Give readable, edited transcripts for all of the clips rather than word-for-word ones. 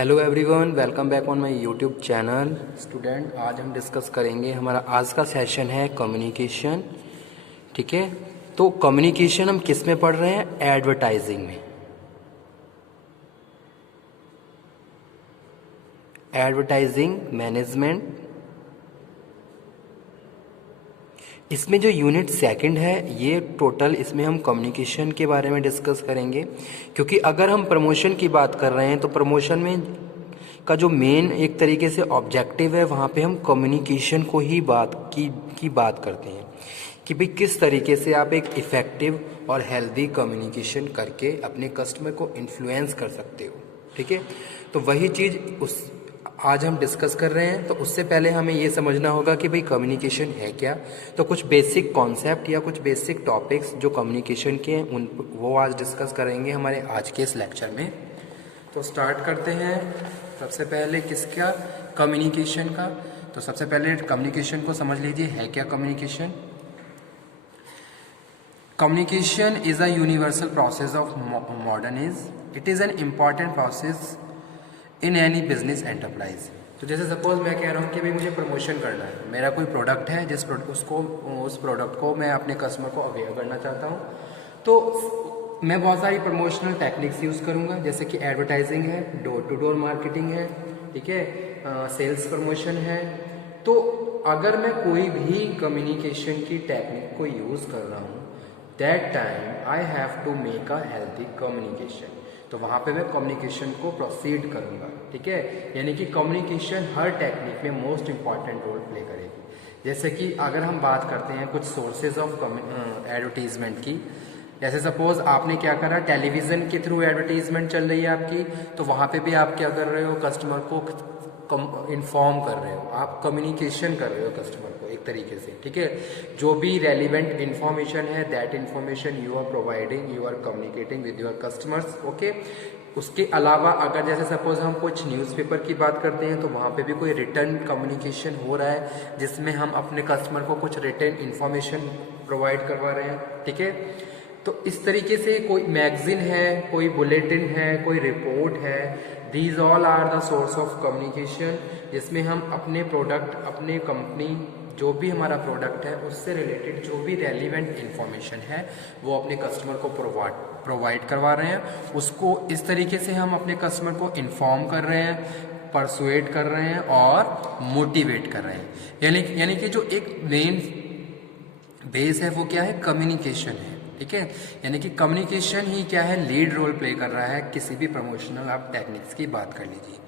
Hello everyone, welcome back on my YouTube channel. Student, आज हम discuss करेंगे, हमारा आज का सेशन है कम्युनिकेशन। ठीक है, तो कम्युनिकेशन हम किस में पढ़ रहे हैं? एडवर्टाइजिंग में। Advertising management. इसमें जो यूनिट सेकंड है, ये टोटल इसमें हम कम्युनिकेशन के बारे में डिस्कस करेंगे, क्योंकि अगर हम प्रमोशन की बात कर रहे हैं तो प्रमोशन में का जो मेन एक तरीके से ऑब्जेक्टिव है, वहाँ पे हम कम्युनिकेशन को ही बात करते हैं कि भाई किस तरीके से आप एक इफ़ेक्टिव और हेल्दी कम्युनिकेशन करके अपने कस्टमर को इन्फ्लुएंस कर सकते हो। ठीक है, तो वही चीज़ आज हम डिस्कस कर रहे हैं। तो उससे पहले हमें ये समझना होगा कि भाई कम्युनिकेशन है क्या। तो कुछ बेसिक कॉन्सेप्ट या कुछ बेसिक टॉपिक्स जो कम्युनिकेशन के हैं वो आज डिस्कस करेंगे हमारे आज के इस लेक्चर में। तो स्टार्ट करते हैं। सबसे पहले किसका? कम्युनिकेशन का। तो सबसे पहले कम्युनिकेशन को समझ लीजिए, है क्या communication. Communication is a universal process of modern age. It is an important process in any business enterprise. तो जैसे सपोज मैं कह रहा हूँ कि भाई मुझे प्रमोशन करना है, मेरा कोई प्रोडक्ट है उस प्रोडक्ट को मैं अपने कस्टमर को अवेयर करना चाहता हूँ, तो मैं बहुत सारी प्रमोशनल टेक्निक्स यूज़ करूँगा, जैसे कि एडवर्टाइजिंग है, डोर टू डोर मार्केटिंग है, ठीक है, सेल्स प्रमोशन है। तो अगर मैं कोई भी कम्युनिकेशन की टेक्निक को यूज़ कर रहा हूँ, that time I have to make a healthy communication. तो वहाँ पे मैं कम्युनिकेशन को प्रोसीड करूँगा। ठीक है, यानी कि कम्युनिकेशन हर टेक्निक में मोस्ट इंपॉर्टेंट रोल प्ले करेगी। जैसे कि अगर हम बात करते हैं कुछ सोर्सेज ऑफ एडवर्टीजमेंट की, जैसे सपोज आपने क्या करा, टेलीविज़न के थ्रू एडवर्टीजमेंट चल रही है आपकी, तो वहाँ पे भी आप क्या कर रहे हो, कस्टमर को इन्फॉर्म कर रहे हो, आप कम्युनिकेशन कर रहे हो कस्टमर को एक तरीके से। ठीक है, जो भी रेलिवेंट इन्फॉर्मेशन है, that information you are providing, you are communicating with your customers. Okay, उसके अलावा अगर जैसे सपोज हम कुछ न्यूज़पेपर की बात करते हैं, तो वहाँ पे भी कोई रिटर्न कम्युनिकेशन हो रहा है, जिसमें हम अपने कस्टमर को कुछ रिटर्न इन्फॉर्मेशन प्रोवाइड करवा रहे हैं। ठीक है, तो इस तरीके से कोई मैगजीन है, कोई बुलेटिन है, कोई रिपोर्ट है, these all are the source of communication, जिसमें हम अपने प्रोडक्ट, अपने कंपनी, जो भी हमारा प्रोडक्ट है उससे रिलेटेड जो भी रेलिवेंट इन्फॉर्मेशन है वो अपने कस्टमर को प्रोवाइड करवा रहे हैं। उसको इस तरीके से हम अपने कस्टमर को इन्फॉर्म कर रहे हैं, परसुएट कर रहे हैं और मोटिवेट कर रहे हैं। यानी कि जो एक मेन बेस है वो क्या है? कम्युनिकेशन है। ठीक है, यानी कि कम्युनिकेशन ही क्या है? लीड रोल प्ले कर रहा है किसी भी प्रमोशनल आप टेक्निक्स की बात कर लीजिए।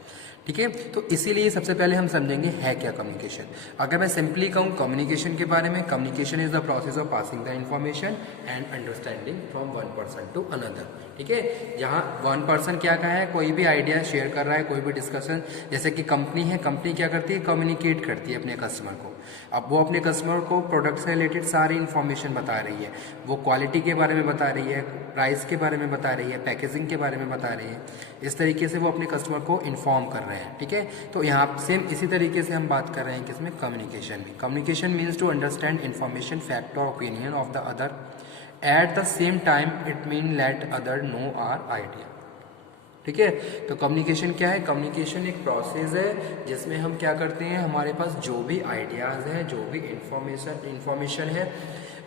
ठीक है, तो इसीलिए सबसे पहले हम समझेंगे है क्या कम्युनिकेशन। अगर मैं सिंपली कहूँ कम्युनिकेशन के बारे में, communication is the process of passing the information and understanding from one person to another. ठीक है, यहाँ वन पर्सन क्या कहा है, कोई भी आइडिया शेयर कर रहा है, कोई भी डिस्कशन, जैसे कि कंपनी है, कंपनी क्या करती है? कम्युनिकेट करती है अपने कस्टमर को। अब वो अपने कस्टमर को प्रोडक्ट से रिलेटेड सारी इन्फॉर्मेशन बता रही है, वो क्वालिटी के बारे में बता रही है, प्राइस के बारे में बता रही है, पैकेजिंग के बारे में बता रही है। इस तरीके से वो अपने कस्टमर को इन्फॉर्म कर रहे हैं। ठीक है, तो यहाँ सेम इसी तरीके से हम बात कर रहे हैं किसमें? कम्युनिकेशन में। Communication means to understand information, fact और opinion of the other at the same time it mean let other know our idea. ठीक है, तो कम्युनिकेशन क्या है? कम्युनिकेशन एक प्रोसेस है जिसमें हम क्या करते हैं, हमारे पास जो भी आइडियाज़ हैं, जो भी इंफॉर्मेशन है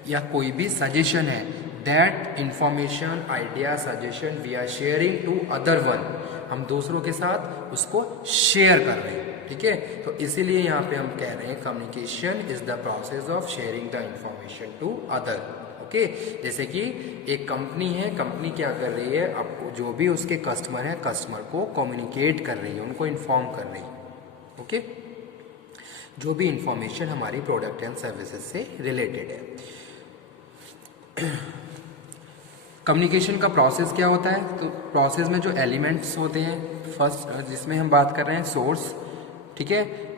या कोई भी सजेशन है, that information, idea, suggestion we are sharing to other one, हम दूसरों के साथ उसको शेयर कर रहे हैं। ठीक है, तो इसीलिए यहाँ पे हम कह रहे हैं communication is the process of sharing the information to other. Okay, जैसे कि एक कंपनी है, कंपनी क्या कर रही है, आपको जो भी उसके कस्टमर है, कस्टमर को कम्युनिकेट कर रही है, उनको इन्फॉर्म कर रही है। ओके, जो भी इंफॉर्मेशन हमारी प्रोडक्ट एंड सर्विसेज से रिलेटेड है। कम्युनिकेशन का प्रोसेस क्या होता है? तो प्रोसेस में जो एलिमेंट्स होते हैं, फर्स्ट जिसमें हम बात कर रहे हैं सोर्स। ठीक है,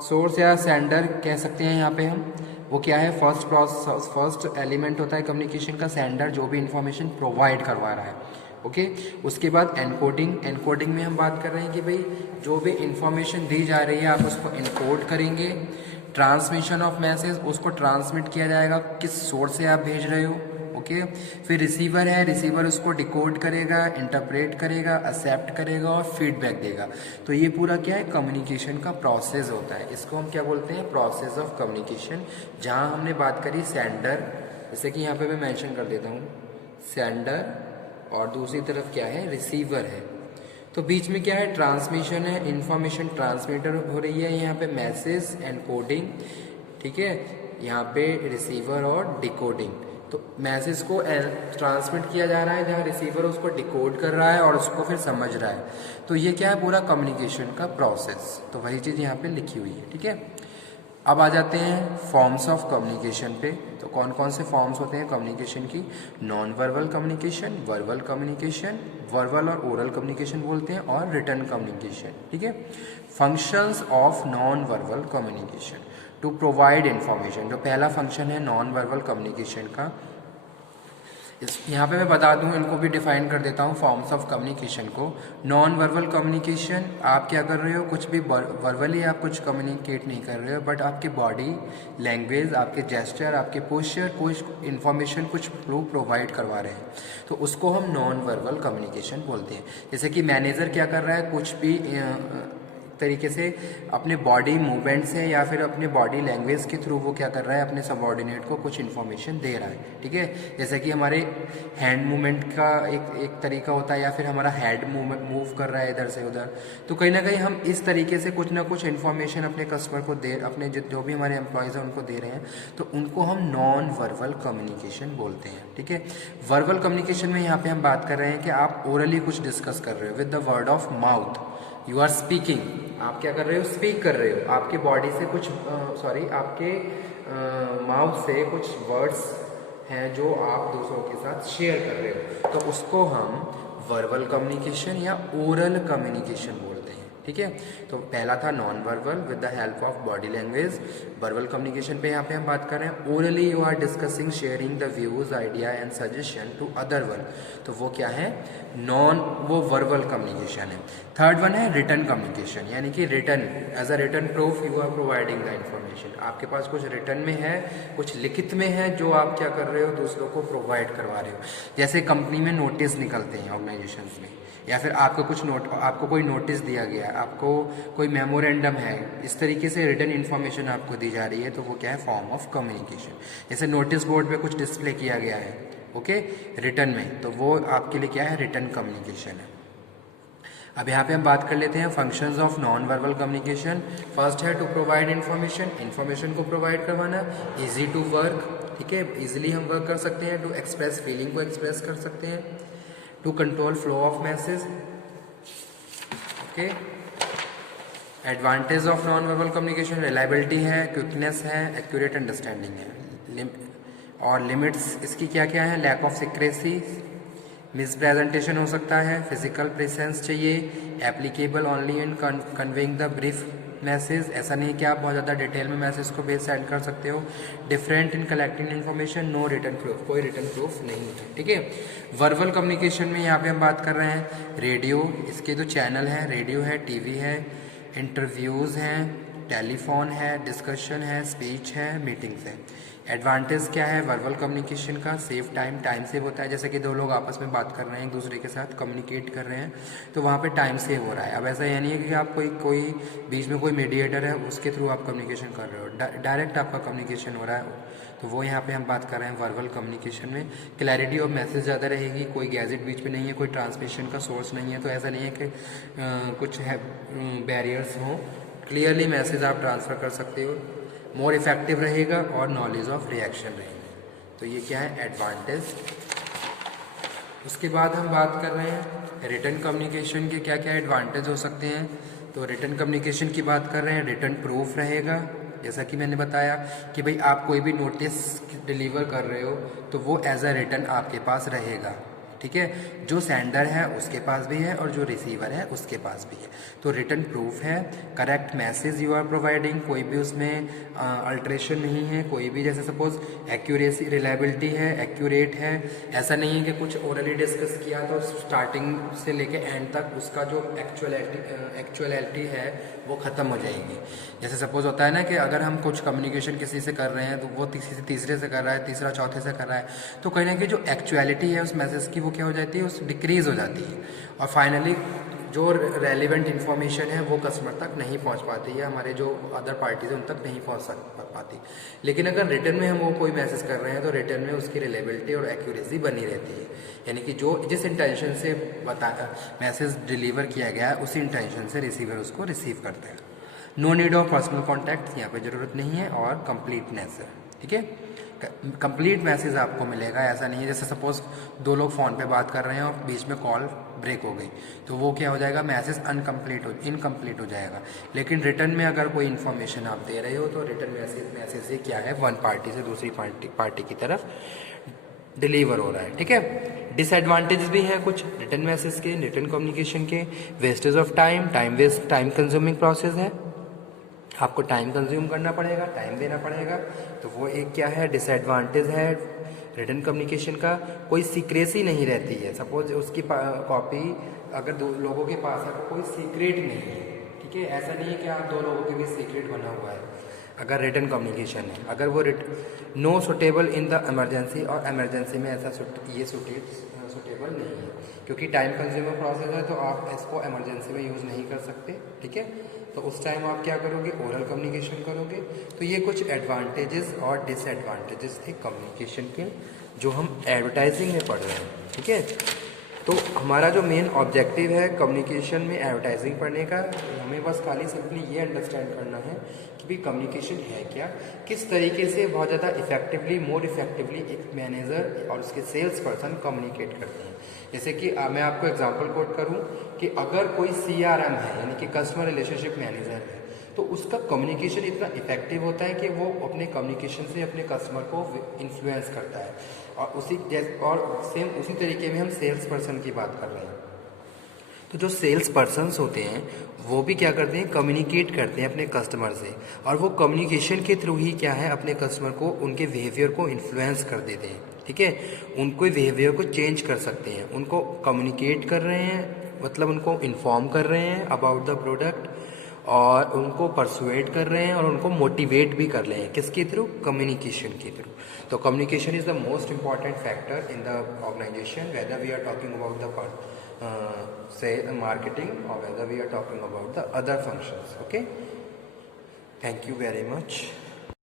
सोर्स या सेंडर कह सकते हैं यहाँ पे हम, वो क्या है? फर्स्ट एलिमेंट होता है कम्युनिकेशन का सेंडर, जो भी इंफॉर्मेशन प्रोवाइड करवा रहा है। ओके, उसके बाद एनकोडिंग में हम बात कर रहे हैं कि भाई जो भी इंफॉर्मेशन दी जा रही है आप उसको इनकोड करेंगे। ट्रांसमिशन ऑफ मैसेज, उसको ट्रांसमिट किया जाएगा किस सोर्स से आप भेज रहे हो। ओके। फिर रिसीवर है, रिसीवर उसको डिकोड करेगा, इंटरप्रेट करेगा, एक्सेप्ट करेगा और फीडबैक देगा। तो ये पूरा क्या है, कम्युनिकेशन का प्रोसेस होता है। इसको हम क्या बोलते हैं, प्रोसेस ऑफ कम्युनिकेशन। जहाँ हमने बात करी सेंडर, जैसे कि यहाँ पे मैं मेंशन कर देता हूँ सेंडर, और दूसरी तरफ क्या है, रिसीवर है। तो बीच में क्या है, ट्रांसमिशन है, इंफॉर्मेशन ट्रांसमीटर हो रही है, यहाँ पे मैसेज एंड कोडिंग, ठीक है, यहाँ पे रिसीवर और डिकोडिंग। तो मैसेज को ट्रांसमिट किया जा रहा है, जहाँ रिसीवर उसको डिकोड कर रहा है और उसको फिर समझ रहा है। तो ये क्या है, पूरा कम्युनिकेशन का प्रोसेस। तो वही चीज़ यहाँ पे लिखी हुई है, ठीक है। अब आ जाते हैं फॉर्म्स ऑफ कम्युनिकेशन पे। तो कौन कौन से फॉर्म्स होते हैं कम्युनिकेशन की, non verbal communication, verbal communication, verbal और ओरल कम्युनिकेशन बोलते हैं, और रिटर्न कम्युनिकेशन, ठीक है। Functions of non verbal communication, to provide information. जो पहला फंक्शन है नॉन वर्बल कम्युनिकेशन का, यहाँ पे मैं बता दूँ, इनको भी डिफाइन कर देता हूँ फॉर्म्स ऑफ कम्युनिकेशन को। नॉन वर्बल कम्युनिकेशन, आप क्या कर रहे हो, कुछ भी वर्बली आप कुछ कम्युनिकेट नहीं कर रहे हो, बट आपके बॉडी लैंग्वेज, आपके जेस्चर, आपके पोस्चर कुछ इन्फॉर्मेशन, कुछ प्रोवाइड करवा रहे हैं, तो उसको हम नॉन वर्बल कम्युनिकेशन बोलते हैं। जैसे कि मैनेजर क्या कर रहा है, कुछ भी तरीके से अपने बॉडी मूवमेंट से या फिर अपने बॉडी लैंग्वेज के थ्रू वो क्या कर रहा है, अपने सबऑर्डिनेट को कुछ इन्फॉर्मेशन दे रहा है, ठीक है। जैसे कि हमारे हैंड मूवमेंट का एक तरीका होता है, या फिर हमारा हेड मूव कर रहा है इधर से उधर, तो कहीं ना कहीं हम इस तरीके से कुछ ना कुछ इन्फॉर्मेशन अपने कस्टमर को दे, अपने जो भी हमारे एम्प्लॉयज़ हैं उनको दे रहे हैं, तो उनको हम नॉन वर्बल कम्युनिकेशन बोलते हैं, ठीक है। वर्बल कम्युनिकेशन में यहाँ पे हम बात कर रहे हैं कि आप ओरली कुछ डिस्कस कर रहे हो with the word of mouth, you are speaking, आप क्या कर रहे हो, स्पीक कर रहे हो, आपके बॉडी से कुछ आपके माउथ से कुछ वर्ड्स हैं जो आप दूसरों के साथ शेयर कर रहे हो, तो उसको हम वर्बल कम्युनिकेशन या ओरल कम्युनिकेशन बोलते हैं, ठीक है। तो पहला था non verbal with the help of body language. Verbal communication पे यहाँ पे हम बात कर रहे हैं, orally you are discussing sharing the views idea and suggestion to other one, तो वो क्या है, वो वर्बल कम्युनिकेशन है। थर्ड वन है रिटर्न कम्युनिकेशन, यानी कि written, as a written proof you are providing the information, आपके पास कुछ रिटर्न में है, कुछ लिखित में है, जो आप क्या कर रहे हो, दूसरों को प्रोवाइड करवा रहे हो। जैसे कंपनी में नोटिस निकलते हैं ऑर्गेनाइजेशंस में, या फिर आपको कोई नोटिस दिया गया है, आपको कोई मेमोरेंडम है, इस तरीके से रिटर्न इन्फॉर्मेशन आपको दी जा रही है, तो वो क्या है, फॉर्म ऑफ कम्युनिकेशन। जैसे नोटिस बोर्ड पे कुछ डिस्प्ले किया गया है, ओके, रिटर्न में, तो वो आपके लिए क्या है, रिटर्न कम्युनिकेशन है। अब यहाँ पे हम बात कर लेते हैं functions of non verbal communication. First है टू प्रोवाइड इन्फॉर्मेशन को प्रोवाइड करवाना, इजी टू वर्क, ठीक है, इजीली हम वर्क कर सकते हैं, टू एक्सप्रेस फीलिंग को एक्सप्रेस कर सकते हैं, to control flow of message, okay. Advantage of non verbal communication, reliability है, क्विकनेस है, एक्यूरेट अंडरस्टैंडिंग है, और लिमिट्स इसकी क्या क्या है, लैक ऑफ सिक्रेसी, मिसप्रेजेंटेशन हो सकता है, फिजिकल प्रेजेंस चाहिए, applicable only in conveying the brief message, ऐसा नहीं कि आप बहुत ज़्यादा डिटेल में मैसेज को भेज सेंड कर सकते हो, different in collecting information, no written proof, कोई रिटर्न प्रूफ नहीं है, ठीक है। वर्बल कम्युनिकेशन में यहाँ पे हम बात कर रहे हैं रेडियो, इसके जो चैनल हैं, रेडियो है, टीवी है, इंटरव्यूज़ हैं, टेलीफोन है, डिस्कशन है, स्पीच है, मीटिंग्स है। एडवांटेज क्या है वर्बल कम्युनिकेशन का, सेव टाइम सेव होता है, जैसे कि दो लोग आपस में बात कर रहे हैं, एक दूसरे के साथ कम्युनिकेट कर रहे हैं, तो वहाँ पे टाइम सेव हो रहा है। अब ऐसा ये नहीं है कि आप कोई बीच में कोई मीडिएटर है, उसके थ्रू आप कम्युनिकेशन कर रहे हो, डायरेक्ट आपका कम्युनिकेशन हो रहा है, तो वो यहाँ पे हम बात कर रहे हैं वर्बल कम्युनिकेशन में। क्लैरिटी ऑफ मैसेज ज़्यादा रहेगी, कोई गैजेट बीच में नहीं है, कोई ट्रांसमिशन का सोर्स नहीं है, तो ऐसा नहीं है कि कुछ है बैरियर्स हों, क्लियरली मैसेज आप ट्रांसफ़र कर सकते हो, मोर इफेक्टिव रहेगा, और नॉलेज ऑफ रिएक्शन रहेगी। तो ये क्या है, एडवांटेज। उसके बाद हम बात कर रहे हैं रिटर्न कम्युनिकेशन के क्या क्या एडवांटेज हो सकते हैं। तो रिटर्न कम्युनिकेशन की बात कर रहे हैं, रिटर्न प्रूफ रहेगा, जैसा कि मैंने बताया कि भाई आप कोई भी नोटिस डिलीवर कर रहे हो तो वो एज अ रिटर्न आपके पास रहेगा, ठीक है, जो सेंडर है उसके पास भी है और जो रिसीवर है उसके पास भी है। तो रिटर्न प्रूफ है, correct message you are providing, कोई भी उसमें अल्ट्रेशन नहीं है, कोई भी जैसे सपोज एक्यूरेसी रिलायबिलिटी है, एक्यूरेट है, ऐसा नहीं है कि कुछ ओरली डिस्कस किया तो स्टार्टिंग से लेके एंड तक उसका जो एक्चुअलिटी है वो ख़त्म हो जाएगी। जैसे सपोज होता है ना कि अगर हम कुछ कम्युनिकेशन किसी से कर रहे हैं तो वो किसी से तीसरे से कर रहा है, तीसरा चौथे से कर रहा है, तो कहीं ना कहीं जो एक्चुअलिटी है उस मैसेज की वो क्या हो जाती है, उस डिक्रीज़ हो जाती है और फाइनली जो रेलिवेंट इन्फॉर्मेशन है वो कस्टमर तक नहीं पहुंच पाती है, हमारे जो अदर पार्टीज हैं उन तक नहीं पहुंच पाती। लेकिन अगर रिटर्न में हम वो कोई मैसेज कर रहे हैं तो रिटर्न में उसकी रिलेबिलिटी और एक्यूरेसी बनी रहती है, यानी कि जो जिस इंटेंशन से मैसेज डिलीवर किया गया है उसी इंटेंशन से रिसीवर उसको रिसीव करते हैं। No need of personal contact, यहाँ पे ज़रूरत नहीं है, और कंप्लीटनेस है, ठीक है। कंप्लीट मैसेज आपको मिलेगा, ऐसा नहीं है जैसे सपोज दो लोग फ़ोन पे बात कर रहे हैं और बीच में कॉल ब्रेक हो गई तो वो क्या हो जाएगा, मैसेज इनकम्प्लीट हो जाएगा। लेकिन रिटर्न में अगर कोई इन्फॉर्मेशन आप दे रहे हो तो रिटर्न मैसेज से क्या है, वन पार्टी से दूसरी पार्टी की तरफ डिलीवर हो रहा है, ठीक है। डिसएडवांटेजेस भी हैं कुछ रिटर्न मैसेज के, रिटर्न कम्युनिकेशन के। Wastage of time consuming process है, आपको टाइम कंज्यूम करना पड़ेगा, टाइम देना पड़ेगा, तो वो एक क्या है, डिसएडवांटेज है रिटर्न कम्युनिकेशन का। कोई सीक्रेसी नहीं रहती है, सपोज उसकी कॉपी अगर दो लोगों के पास है तो कोई सीक्रेट नहीं है, ठीक है। ऐसा नहीं है कि आप दो लोगों के बीच सीक्रेट बना हुआ है अगर रिटर्न कम्युनिकेशन है। अगर वो no suitable in the emergency, और इमरजेंसी में ऐसा ये सुटेबल नहीं है क्योंकि टाइम कंज्यूमर प्रोसेस है, तो आप इसको इमरजेंसी में यूज़ नहीं कर सकते, ठीक है। तो उस टाइम आप क्या करोगे, ओरल कम्युनिकेशन करोगे। तो ये कुछ एडवांटेजेस और डिसएडवांटेजेस थे कम्युनिकेशन के जो हम एडवर्टाइजिंग में पढ़ रहे हैं, ठीक है। तो हमारा जो मेन ऑब्जेक्टिव है कम्युनिकेशन में एडवर्टाइजिंग पढ़ने का, हमें बस खाली सिंपली ये अंडरस्टैंड करना है कि भाई कम्युनिकेशन है क्या, किस तरीके से बहुत ज़्यादा मोर इफेक्टिवली एक मैनेजर और उसके सेल्स पर्सन कम्युनिकेट करते हैं। जैसे कि मैं आपको एग्जांपल कोट करूं कि अगर कोई CRM है यानी कि कस्टमर रिलेशनशिप मैनेजर है, तो उसका कम्युनिकेशन इतना इफेक्टिव होता है कि वो अपने कम्युनिकेशन से अपने कस्टमर को इन्फ्लुएंस करता है। और सेम उसी तरीके में हम सेल्स पर्सन की बात कर रहे हैं, तो जो सेल्स पर्सन्स होते हैं वो भी क्या करते हैं, कम्युनिकेट करते हैं अपने कस्टमर से, और वो कम्युनिकेशन के थ्रू ही क्या है, अपने कस्टमर को उनके बिहेवियर को इन्फ्लुएंस कर देते हैं, ठीक है। उनको बिहेवियर को चेंज कर सकते हैं, उनको कम्युनिकेट कर रहे हैं, मतलब उनको इन्फॉर्म कर रहे हैं अबाउट द प्रोडक्ट, और उनको परसुएट कर रहे हैं और उनको मोटिवेट भी कर रहे हैं, किसके थ्रू, कम्युनिकेशन के थ्रू। तो communication is the most important factor in the organization, whether we are talking about the marketing or whether we are talking about the other functions. Okay, thank you very much.